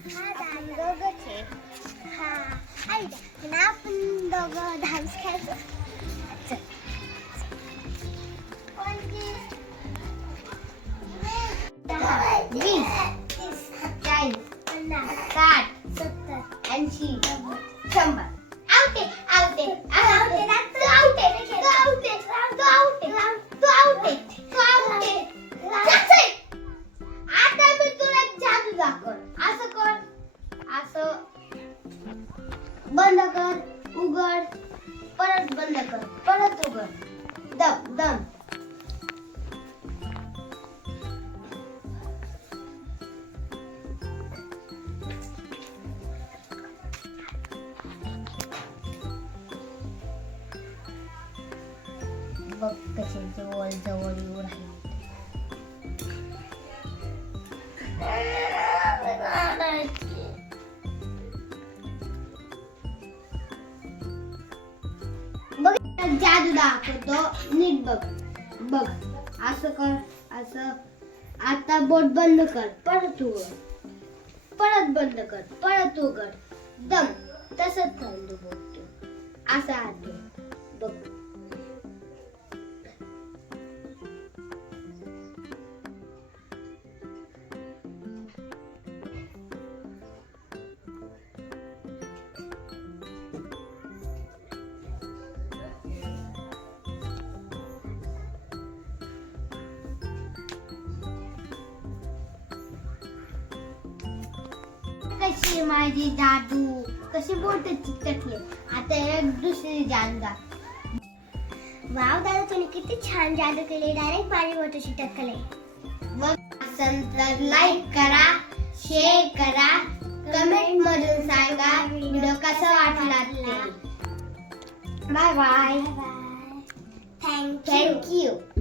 आपण दोघंच आहे. हा ऐक ना, आपण दोघं डान्स खेळतो. चल. कोणती? 20, 30, 40, 50, 60, 70, 80, 100. आउटे आउटे आउटे तू आउटे तू आउटे तू आउटे तू आउटे तू आउटे. आता मी तुला जादू दाखव. असं कर, असं बंद कर, उघड, परत बंद कर, परत उघड. दम दम. बघ कसे जवळ जवळ येऊ राहिले. बघ जादू दाखवतो, नीट बघ. बघ असं कर, असं. आता बोट बंद कर, परत उघड, परत बंद कर, परत उघड. दम. तसंच थांबतो बोट तू. असं हात घे. बघ कशी माझी जादू, कशी बोट चिकटली. आता एक दुसरी जादू दाखव. वाव दादा, तुम्ही किती छान जादू केली. डायरेक्ट माझी बोट चिकटले. मग तर लाईक करा, शेअर करा, कमेंट मधून सांगा व्हिडिओ कसा वाटला ते. Bye bye. Thank you.